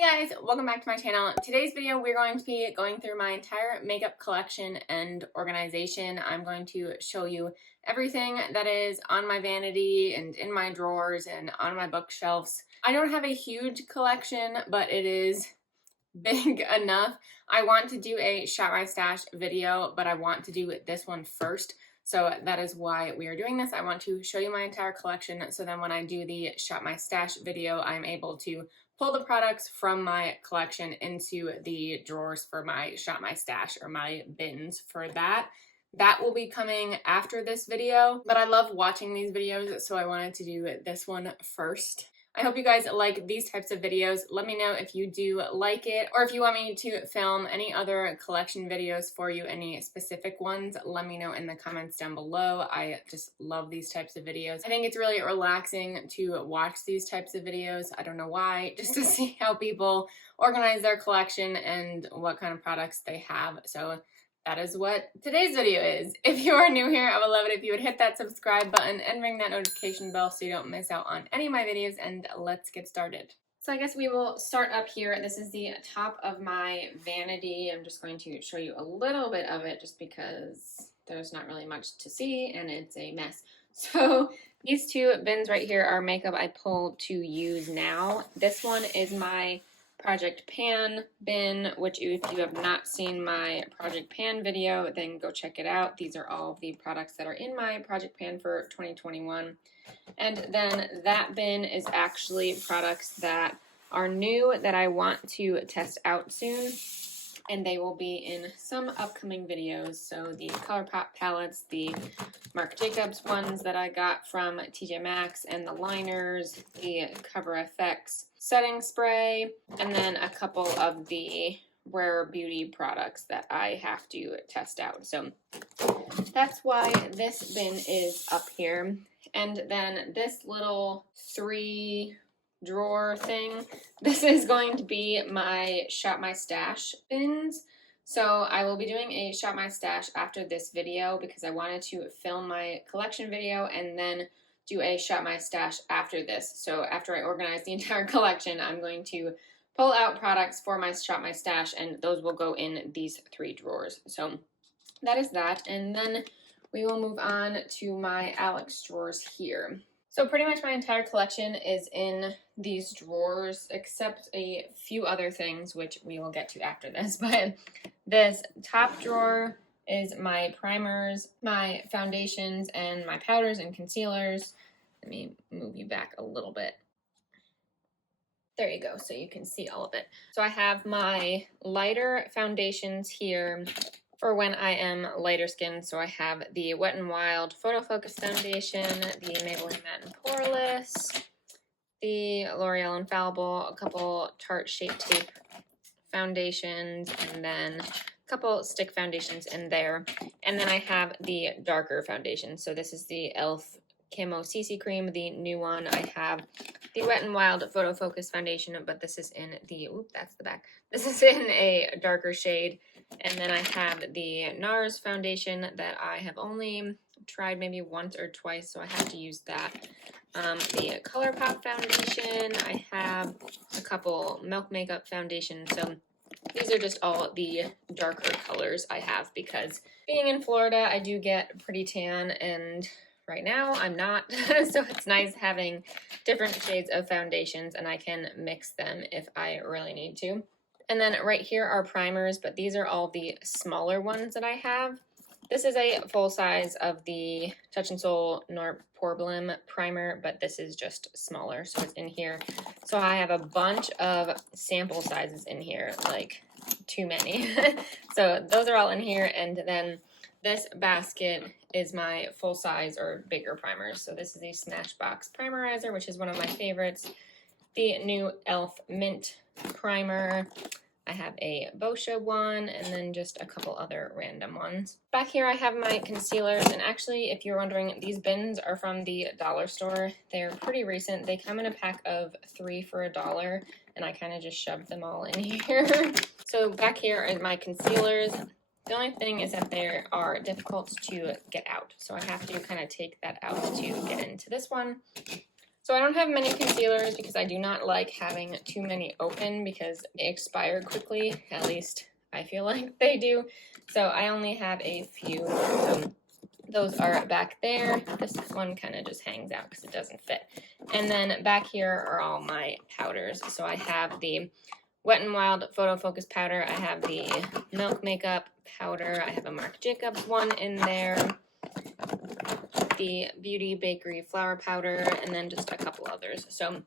Hey guys, welcome back to my channel. Today's video we're going to be going through my entire makeup collection and organization. I'm going to show you everything that is on my vanity and in my drawers and on my bookshelves. I don't have a huge collection, but it is big enough. I want to do a Shop My Stash video, but I want to do this one first. So that is why we are doing this. I want to show you my entire collection, so then when I do the Shop My Stash video, I'm able to pull the products from my collection into the drawers for my Shop My Stash, or my bins for that. That will be coming after this video, but I love watching these videos, so I wanted to do this one first. I hope you guys like these types of videos. Let me know if you do like it, or if you want me to film any other collection videos for you, any specific ones, let me know in the comments down below. I just love these types of videos. I think it's really relaxing to watch these types of videos. I don't know why, just to see how people organize their collection and what kind of products they have. So that is what today's video is. If you are new here, I would love it if you would hit that subscribe button and ring that notification bell so you don't miss out on any of my videos, and let's get started. So I guess we will start up here. This is the top of my vanity. I'm just going to show you a little bit of it just because there's not really much to see and it's a mess. So these two bins right here are makeup I pull to use now. This one is my Project Pan bin, which if you have not seen my Project Pan video, then go check it out. These are all of the products that are in my Project Pan for 2021. And then that bin is actually products that are new that I want to test out soon, and they will be in some upcoming videos. So the ColourPop palettes, the Marc Jacobs ones that I got from TJ Maxx, and the liners, the Cover FX setting spray, and then a couple of the Rare Beauty products that I have to test out. So that's why this bin is up here. And then this little 3-drawer thing, this is going to be my Shop My Stash bins. So I will be doing a Shop My Stash after this video because I wanted to film my collection video and then do a Shop My Stash after this. So after I organize the entire collection, I'm going to pull out products for my Shop My Stash, and those will go in these 3 drawers. So that is that, and then we will move on to my Alex drawers here. So pretty much my entire collection is in these drawers, except a few other things, which we will get to after this. But this top drawer is my primers, my foundations, and my powders and concealers. Let me move you back a little bit. There you go, so you can see all of it. So I have my lighter foundations here for when I am lighter skinned. So I have the Wet n Wild Photo Focus Foundation, the Maybelline Matte and Poreless, the L'Oreal Infallible, a couple Tarte Shape Tape foundations, and then couple stick foundations in there, and then I have the darker foundation. So this is the e.l.f. Camo CC Cream, the new one. I have the Wet n Wild Photo Focus Foundation, but this is in the, that's the back. This is in a darker shade. And then I have the NARS foundation that I have only tried maybe once or twice, so I have to use that. The ColourPop foundation, I have a couple Milk Makeup foundations. So these are just all the darker colors I have because being in Florida, I do get pretty tan, and right now I'm not. So it's nice having different shades of foundations, and I can mix them if I really need to. And then right here are primers, but these are all the smaller ones that I have. This is a full size of the Touch and Soul Nor Porblim primer, but this is just smaller, so it's in here. So I have a bunch of sample sizes in here, like too many. So those are all in here, and then this basket is my full size or bigger primers. So this is a Smashbox Primerizer, which is one of my favorites. The new e.l.f. Mint primer. I have a Boscia one, and then just a couple other random ones. Back here I have my concealers, and actually, if you're wondering, these bins are from the dollar store. They're pretty recent. They come in a pack of 3 for $1, and I kind of just shoved them all in here. So back here are my concealers. The only thing is that they are difficult to get out, so I have to kind of take that out to get into this one. So I don't have many concealers because I do not like having too many open because they expire quickly, at least I feel like they do. So I only have a few. Those are back there. This one kind of just hangs out because it doesn't fit. And then back here are all my powders. So I have the Wet n Wild Photo Focus powder. I have the Milk Makeup powder. I have a Marc Jacobs one in there. The Beauty Bakery flour powder, and then just a couple others. So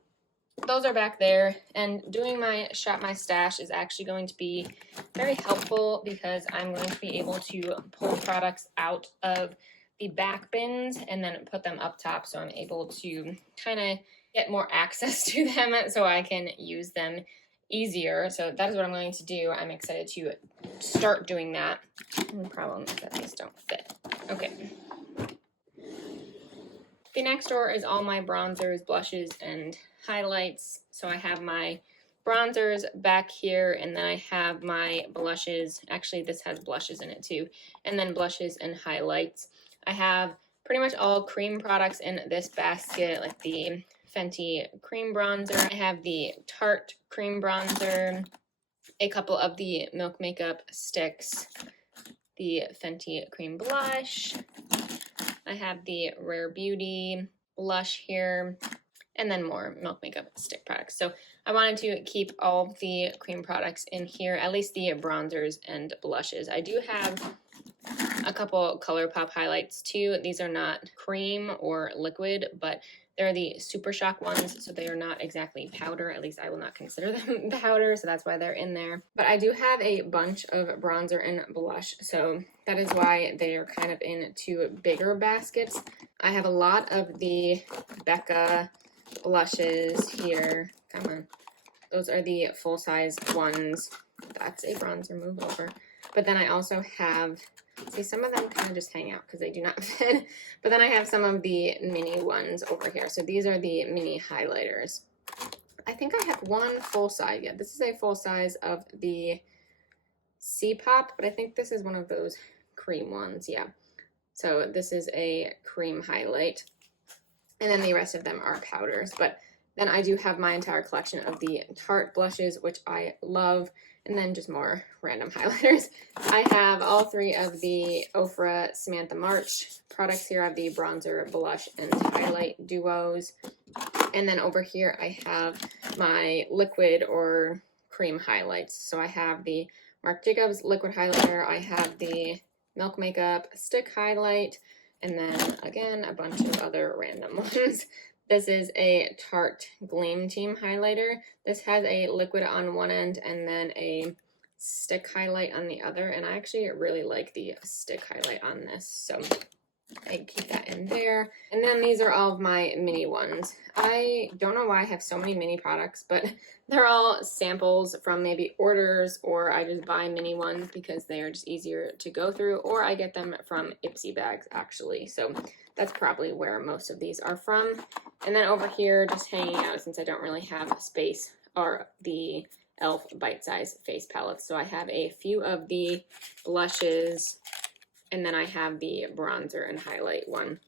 those are back there, and doing my Shop My Stash is actually going to be very helpful because I'm going to be able to pull products out of the back bins and then put them up top, so I'm able to kind of get more access to them so I can use them easier. So that is what I'm going to do. I'm excited to start doing that. The problem is that these don't fit. Okay. The next drawer is all my bronzers, blushes, and highlights. So I have my bronzers back here, and then I have my blushes. Actually, this has blushes in it too. And then blushes and highlights. I have pretty much all cream products in this basket, like the Fenty cream bronzer. I have the Tarte cream bronzer, a couple of the Milk Makeup sticks, the Fenty cream blush. I have the Rare Beauty blush here, and then more Milk Makeup stick products. So I wanted to keep all the cream products in here, at least the bronzers and blushes. I do have a couple ColourPop highlights too. These are not cream or liquid, but they're the Super Shock ones, so they are not exactly powder. At least I will not consider them powder, so that's why they're in there. But I do have a bunch of bronzer and blush, so that is why they are kind of in two bigger baskets. I have a lot of the Becca blushes here. Come on. Those are the full-size ones. That's a bronzer, move over. But then I also have, see, some of them kind of just hang out because they do not fit. But then I have some of the mini ones over here. So these are the mini highlighters. I think I have one full size. Yeah, this is a full size of the C-Pop, but I think this is one of those cream ones. Yeah. So this is a cream highlight. And then the rest of them are powders. But then I do have my entire collection of the Tarte blushes, which I love, and then just more random highlighters. I have all three of the Ofra Samantha March products here. I have the bronzer, blush, and highlight duos. And then over here I have my liquid or cream highlights. So I have the Marc Jacobs liquid highlighter. I have the Milk Makeup stick highlight. And then, again, a bunch of other random ones. This is a Tarte Gleam Team highlighter. This has a liquid on one end and then a stick highlight on the other. And I actually really like the stick highlight on this, so I keep that in there. And then these are all of my mini ones. I don't know why I have so many mini products, but they're all samples from maybe orders, or I just buy mini ones because they are just easier to go through, or I get them from Ipsy bags actually. So that's probably where most of these are from. And then over here, just hanging out since I don't really have space, are the e.l.f. bite-size face palettes. So I have a few of the blushes, and then I have the bronzer and highlight one.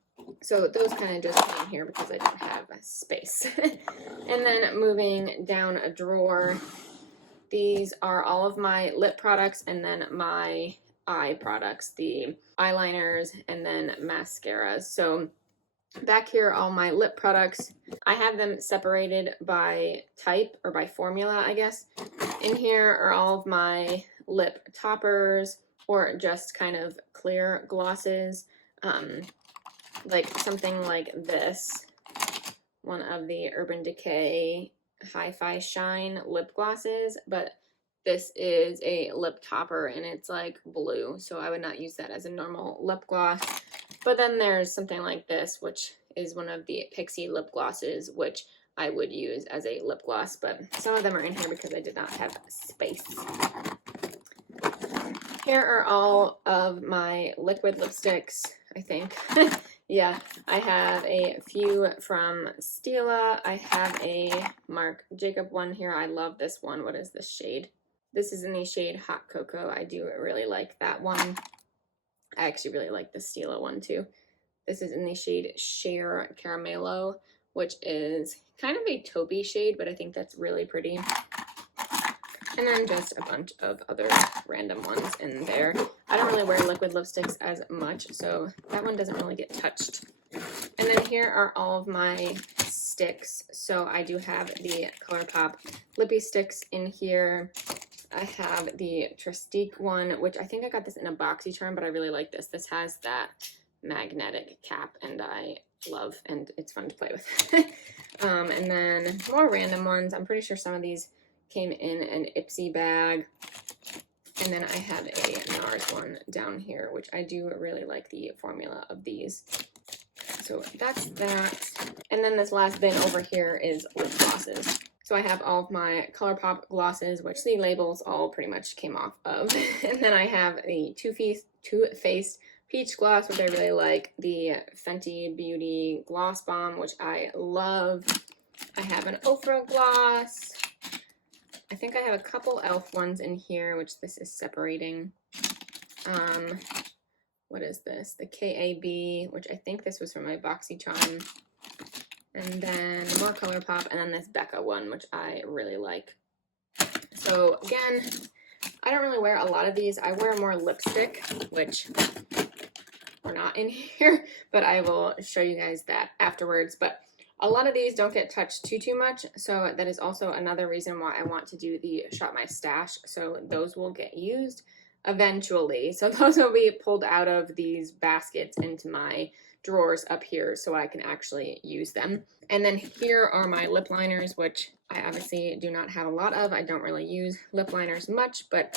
So those kind of just came here because I don't have space. And then moving down a drawer, these are all of my lip products and then my eye products, the eyeliners and then mascaras. So back here are all my lip products. I have them separated by type or by formula, I guess. In here are all of my lip toppers or just kind of clear glosses. Like something like this, one of the Urban Decay Hi-Fi Shine lip glosses, but this is a lip topper and it's like blue, so I would not use that as a normal lip gloss. But then there's something like this, which is one of the Pixie lip glosses, which I would use as a lip gloss, but some of them are in here because I did not have space. Here are all of my liquid lipsticks, I think. Yeah, I have a few from Stila. I have a Marc Jacob one here. I love this one. What is this shade? This is in the shade Hot Cocoa. I do really like that one. I actually really like the Stila one too. This is in the shade Sheer Caramello, which is kind of a taupey shade, but I think that's really pretty. And then just a bunch of other random ones in there. I don't really wear liquid lipsticks as much, so that one doesn't really get touched. And then here are all of my sticks. So I do have the ColourPop Lippy sticks in here. I have the Trestique one, which I think I got this in a BoxyCharm, but I really like this. This has that magnetic cap, and I love, and it's fun to play with. And then more random ones. I'm pretty sure some of these came in an Ipsy bag. And then I have a NARS one down here, which I do really like the formula of these. So that's that. And then this last bin over here is lip glosses. So I have all of my ColourPop glosses, which the labels all pretty much came off of. And then I have the Too Faced Peach Gloss, which I really like. The Fenty Beauty Gloss Bomb, which I love. I have an Ofra gloss. I think I have a couple e.l.f. ones in here, which this is separating. What is this? The KAB, which I think this was from my BoxyCharm. And then more ColourPop, and then this Becca one, which I really like. So again, I don't really wear a lot of these. I wear more lipstick, which are not in here, but I will show you guys that afterwards. But a lot of these don't get touched too much, so that is also another reason why I want to do the Shop My Stash, so those will get used eventually. So those will be pulled out of these baskets into my drawers up here so I can actually use them. And then here are my lip liners, which I obviously do not have a lot of. I don't really use lip liners much, but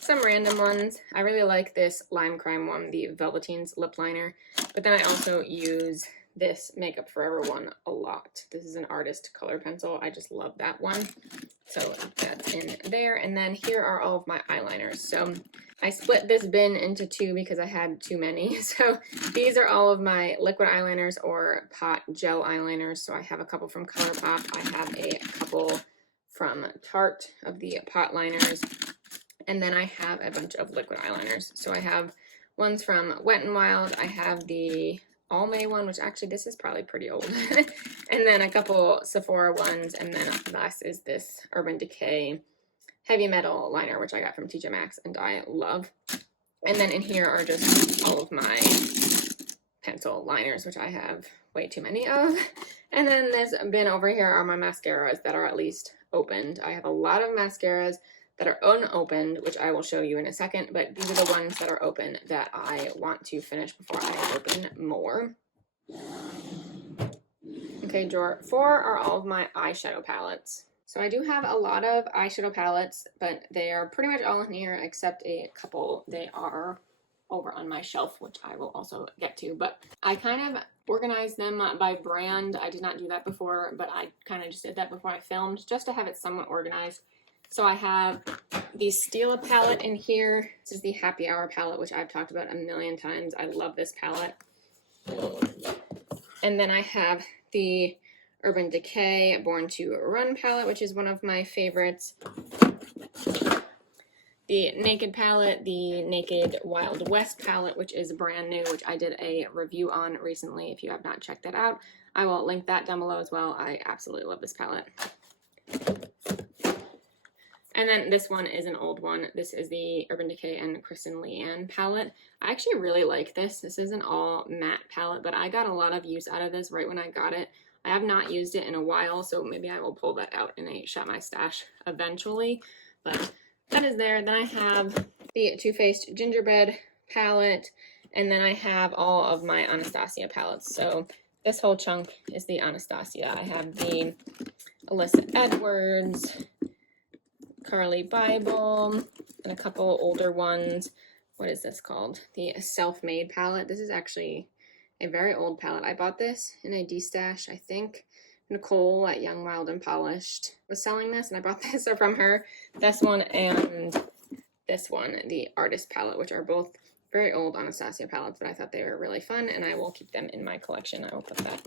some random ones. I really like this Lime Crime one, the Velveteen's lip liner, but then I also use this Makeup Forever one a lot. This is an artist color pencil. I just love that one. So that's in there. And then here are all of my eyeliners. So I split this bin into two because I had too many. So these are all of my liquid eyeliners or pot gel eyeliners. So I have a couple from ColourPop. I have a couple from Tarte of the pot liners. And then I have a bunch of liquid eyeliners. So I have ones from Wet n Wild. I have the Almay one, which actually this is probably pretty old. And then a couple Sephora ones. And then last is this Urban Decay Heavy Metal liner, which I got from TJ Maxx and I love. And then in here are just all of my pencil liners, which I have way too many of. And then this bin over here are my mascaras that are at least opened. I have a lot of mascaras that are unopened, which I will show you in a second, but these are the ones that are open that I want to finish before I open more. Okay, drawer 4 are all of my eyeshadow palettes. So I do have a lot of eyeshadow palettes, but they are pretty much all in here except a couple. They are over on my shelf, which I will also get to, but I kind of organized them by brand. I did not do that before, but I kind of just did that before I filmed just to have it somewhat organized. So I have the Stila palette in here. This is the Happy Hour palette, which I've talked about a million times. I love this palette. And then I have the Urban Decay Born to Run palette, which is one of my favorites. The Naked palette, the Naked Wild West palette, which is brand new, which I did a review on recently. If you have not checked that out, I will link that down below as well. I absolutely love this palette. And then this one is an old one. This is the Urban Decay and Kristen Leanne palette. I actually really like this. This is an all matte palette, but I got a lot of use out of this right when I got it. I have not used it in a while, so maybe I will pull that out in a Shop My Stash eventually. But that is there. Then I have the Too Faced Gingerbread palette, and then I have all of my Anastasia palettes. So this whole chunk is the Anastasia. I have the Alyssa Edwards, Carly Bible, and a couple older ones. What is this called? The Self-Made palette. This is actually a very old palette. I bought this in a D-stash, I think. Nicole at Young, Wild, and Polished was selling this, and I bought this from her. This one and this one, the Artist palette, which are both very old Anastasia palettes, but I thought they were really fun, and I will keep them in my collection. I will put that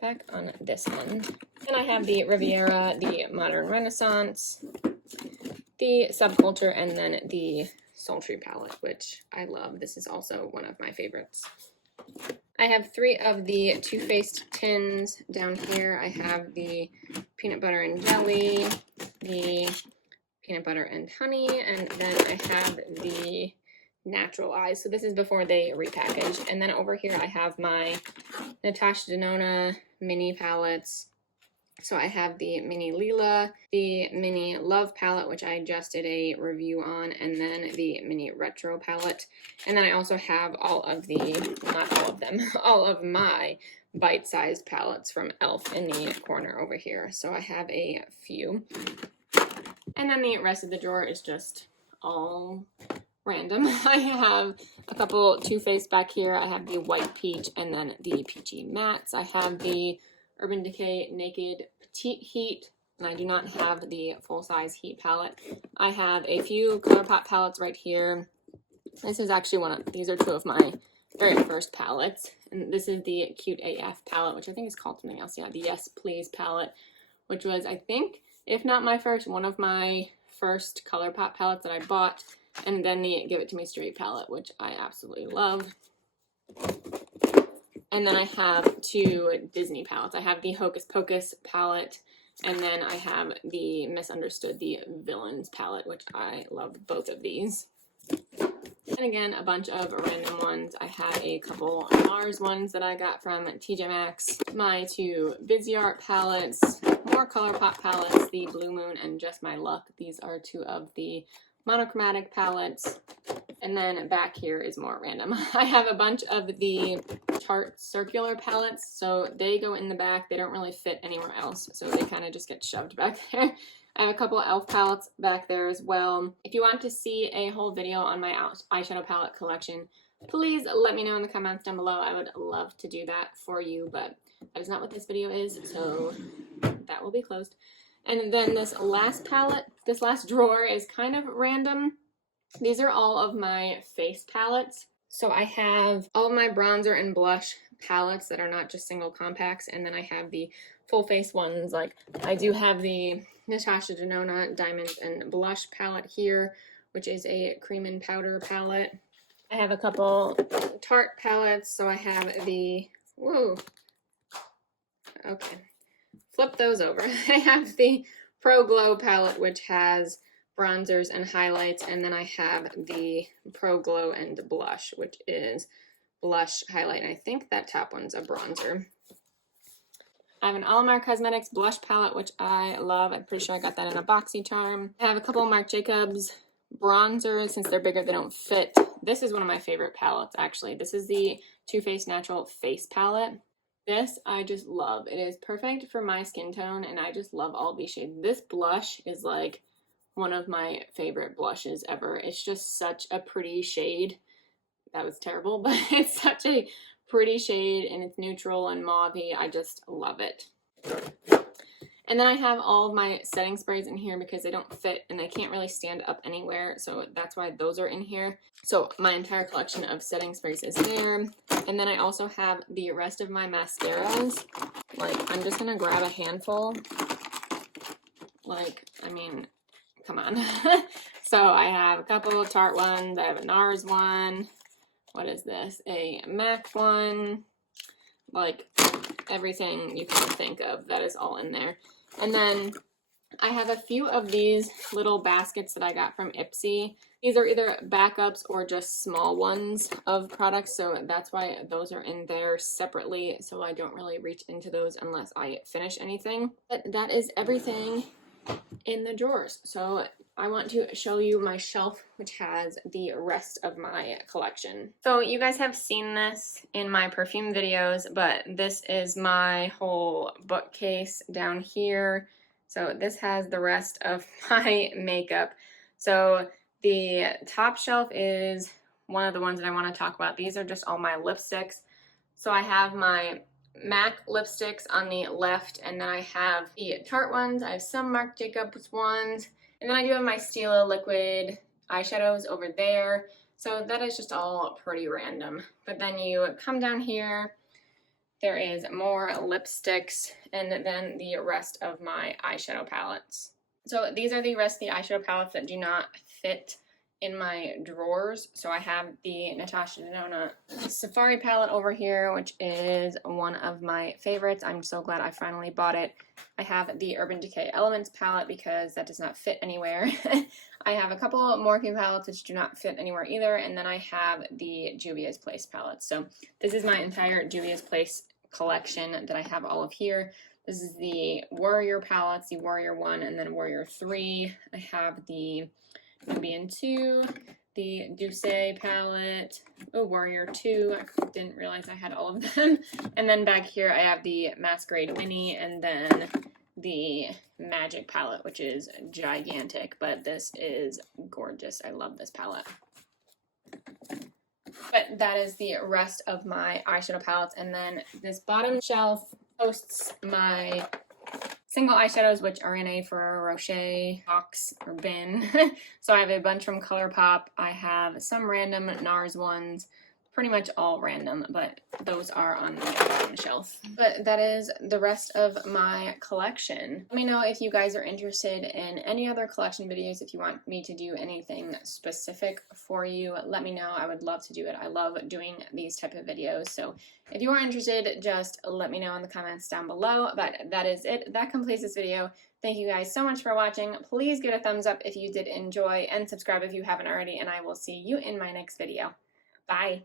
back on this one. And I have the Riviera, the Modern Renaissance, the Subculture, and then the Sultry palette, which I love. This is also one of my favorites. I have 3 of the Too Faced tins down here. I have the peanut butter and jelly, the peanut butter and honey, and then I have the natural eyes. So this is before they repackaged. And then over here I have my Natasha Denona mini palettes. So I have the mini Lila, the mini Love palette, which I just did a review on, and then the mini Retro palette. And then I also have all of the, well, not all of them, all of my bite-sized palettes from e.l.f. in the corner over here. So I have a few. And then the rest of the drawer is just all random. I have a couple Too Faced back here. I have the White Peach and then the Peachy Mattes. I have the Urban Decay Naked Petite Heat, and I do not have the full-size Heat palette. I have a few ColourPop palettes right here. This is actually these are 2 of my very first palettes, and this is the Cute AF palette, which I think is called something else. Yeah, the Yes Please palette, which was, I think, if not my first, one of my first ColourPop palettes that I bought, and then the Give It To Me Straight palette, which I absolutely love. And then I have 2 Disney palettes. I have the Hocus Pocus palette, and then I have the Misunderstood, the Villains palette, which I love both of these. And again, a bunch of random ones. I have a couple Mars ones that I got from TJ Maxx, my 2 Viseart palettes, more ColourPop palettes, the Blue Moon and Just My Luck. These are 2 of the monochromatic palettes. And then back here is more random. I have a bunch of the Tarte circular palettes, so they go in the back. They don't really fit anywhere else, so they kind of just get shoved back there. I have a couple of e.l.f. palettes back there as well. If you want to see a whole video on my eyeshadow palette collection, please let me know in the comments down below. I would love to do that for you, but that is not what this video is, so that will be closed. And then this last palette, this last drawer is kind of random. These are all of my face palettes. So I have all of my bronzer and blush palettes that are not just single compacts, and then I have the full face ones. Like, I do have the Natasha Denona Diamond and Blush palette here, which is a cream and powder palette. I have a couple Tarte palettes, so I have the, whoa, okay, flip those over. I have the Pro Glow palette, which has bronzers and highlights, and then I have the Pro Glow and Blush, which is blush, highlight, and I think that top one's a bronzer. I have an Alamar Cosmetics blush palette, which I love. I'm pretty sure I got that in a BoxyCharm. I have a couple of Marc Jacobs bronzers. Since they're bigger, they don't fit. This is one of my favorite palettes, actually. This is the Too Faced Natural Face Palette. This I just love. It is perfect for my skin tone, and I just love all these shades. This blush is like one of my favorite blushes ever. It's just such a pretty shade. That was terrible, but it's such a pretty shade, and it's neutral and mauve-y. I just love it. And then I have all of my setting sprays in here because they don't fit and they can't really stand up anywhere, so that's why those are in here. So my entire collection of setting sprays is there. And then I also have the rest of my mascaras. Like, I'm just gonna grab a handful. Like, I mean, come on. So I have a couple of Tarte ones. I have a NARS one. What is this? A MAC one. Like, everything you can think of, that is all in there. And then I have a few of these little baskets that I got from Ipsy. These are either backups or just small ones of products, so that's why those are in there separately, so I don't really reach into those unless I finish anything. But that is everything in the drawers. So I want to show you my shelf, which has the rest of my collection. So you guys have seen this in my perfume videos, but this is my whole bookcase down here. So this has the rest of my makeup. So the top shelf is one of the ones that I want to talk about. These are just all my lipsticks. So I have my MAC lipsticks on the left, and then I have the Tarte ones. I have some Marc Jacobs ones, and then I do have my Stila liquid eyeshadows over there. So that is just all pretty random. But then you come down here, there is more lipsticks, and then the rest of my eyeshadow palettes. So these are the rest of the eyeshadow palettes that do not fit in my drawers. So I have the Natasha Denona Safari palette over here, which is one of my favorites. I'm so glad I finally bought it. I have the Urban Decay Elements palette because that does not fit anywhere. I have a couple Morphe palettes which do not fit anywhere either, and then I have the Juvia's Place palette. So this is my entire Juvia's Place collection that I have all of here. This is the Warrior palettes, the Warrior 1 and then Warrior 3. I have the Nubian 2, the Douce palette, oh, Warrior 2, I didn't realize I had all of them. And then back here I have the Masquerade Rinney and then the Magic palette, which is gigantic, but this is gorgeous. I love this palette. But that is the rest of my eyeshadow palettes, and then this bottom shelf hosts my single eyeshadows, which are in a Ferrero Rocher box or bin. So I have a bunch from ColourPop. I have some random NARS ones, pretty much all random, but those are on the bottom shelf. But that is the rest of my collection. Let me know if you guys are interested in any other collection videos. If you want me to do anything specific for you, let me know. I would love to do it. I love doing these type of videos. So if you are interested, just let me know in the comments down below. But that is it. That completes this video. Thank you guys so much for watching. Please give it a thumbs up if you did enjoy, and subscribe if you haven't already, and I will see you in my next video. Bye.